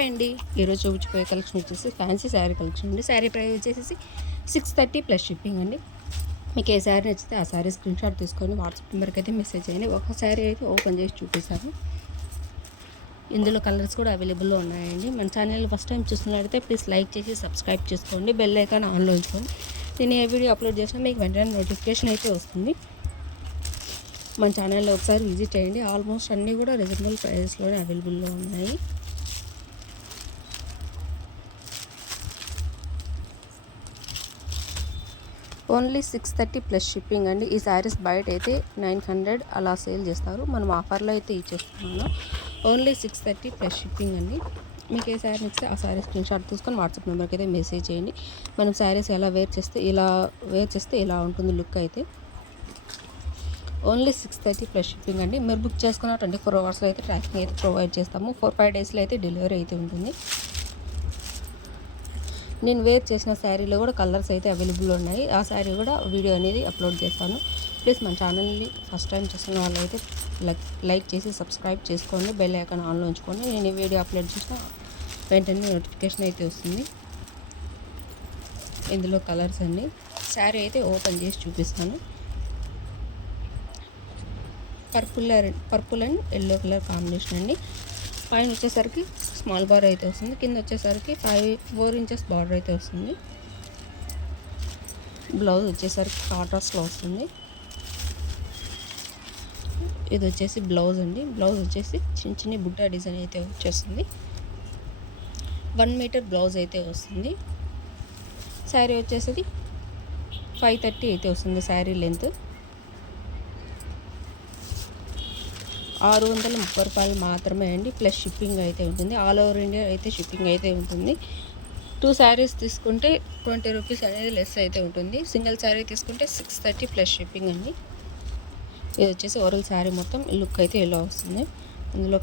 Hi అండి. ఈరోజు చూపించిపోయే collection వచ్చేసి ఫ్యాన్సీ శారీ కలెక్షన్ అండి. శారీ ప్రైస్ వచ్చేసి 630 ప్లస్ షిప్పింగ్ అండి. మీకు ఏ శారీ నచ్చితే ఆ శారీ స్క్రీన్ షాట్ తీసుకొని వాట్సాప్ నెంబర్కి అయితే మెసేజ్ చేయండి. ఒక శారీ అయితే ఓపెన్ చేసి చూపిస్తాను. ఇందులో కలర్స్ కూడా అవైలబుల్లో ఉన్నాయండి. మన ఛానల్ ఫస్ట్ టైం చూస్తున్నట్లయితే ప్లీజ్ లైక్ చేసి సబ్స్క్రైబ్ చేసుకోండి. బెల్ ఐకాన్ ఆన్లో ఉంచుకోండి. నేను ఏ వీడియో అప్లోడ్ చేసినా మీకు వెంటనే నోటిఫికేషన్ అయితే వస్తుంది. మన ఛానల్లో ఒకసారి విజిట్ చేయండి. ఆల్మోస్ట్ అన్నీ కూడా రీజనబుల్ ప్రైజెస్లోనే అవైలబుల్లో ఉన్నాయి. ఓన్లీ 630 ప్లస్ షిప్పింగ్ అండి. ఈ శారీస్ బయట అయితే 900 అలా సేల్ చేస్తారు. మనం ఆఫర్లో అయితే ఇచ్చేస్తున్నాను. ఓన్లీ 630 ప్లస్ షిప్పింగ్ అండి. మీకు ఏ శారీ నచ్చితే ఆ శారీ స్క్రీన్ షాట్ తీసుకొని వాట్సాప్ నెంబర్కి అయితే మెసేజ్ చేయండి. మనం శారీస్ ఎలా వేర్ చేస్తే ఇలా ఉంటుంది లుక్ అయితే. ఓన్లీ 630 ప్లస్ షిప్పింగ్ అండి. మీరు బుక్ చేసుకున్న 24 అవర్స్లో అయితే ట్రాకింగ్ అయితే ప్రొవైడ్ చేస్తాము. 4-5 డేస్లో అయితే డెలివరీ అయితే ఉంటుంది. నేను వేర్ చేసిన శారీలో కూడా కలర్స్ అయితే అవైలబుల్ ఉన్నాయి. ఆ శారీ కూడా వీడియో అనేది అప్లోడ్ చేస్తాను. ప్లీజ్ మన ఛానల్ని ఫస్ట్ టైం చూస్తున్న వాళ్ళు అయితే లైక్ చేసి సబ్స్క్రైబ్ చేసుకోండి. బెల్ ఐకాన్ ఆన్లో ఉంచుకోండి. నేను ఈ వీడియో అప్లోడ్ చేసిన వెంటనే నోటిఫికేషన్ అయితే వస్తుంది. ఇందులో కలర్స్ అండి. శారీ అయితే ఓపెన్ చేసి చూపిస్తాను. Purple and yellow colour combination అండి. పైన వచ్చేసరికి స్మాల్ బార్డర్ అయితే వస్తుంది. కింద వచ్చేసరికి 4 ఇంచెస్ బార్డర్ అయితే వస్తుంది. బ్లౌజ్ వచ్చేసరికి కాంట్రాస్ట్లో వస్తుంది. ఇది వచ్చేసి బ్లౌజ్ అండి. బ్లౌజ్ వచ్చేసి చిన్న చిన్న బుట్ట డిజైన్ అయితే వచ్చేస్తుంది. 1 మీటర్ బ్లౌజ్ అయితే వస్తుంది. శారీ వచ్చేసి 530 అయితే వస్తుంది. శారీ లెంత్ 630 రూపాయలు మాత్రమే అండి. ప్లస్ షిప్పింగ్ అయితే ఉంటుంది. ఆల్ ఓవర్ ఇండియా అయితే షిప్పింగ్ అయితే ఉంటుంది. 2 శారీస్ తీసుకుంటే 20 రూపీస్ అనేది లెస్ అయితే ఉంటుంది. సింగిల్ శారీ తీసుకుంటే 630 ప్లస్ షిప్పింగ్ అండి. ఇది వచ్చేసి ఓవరాల్ శారీ మొత్తం లుక్ అయితే ఇలా వస్తుంది. అందులో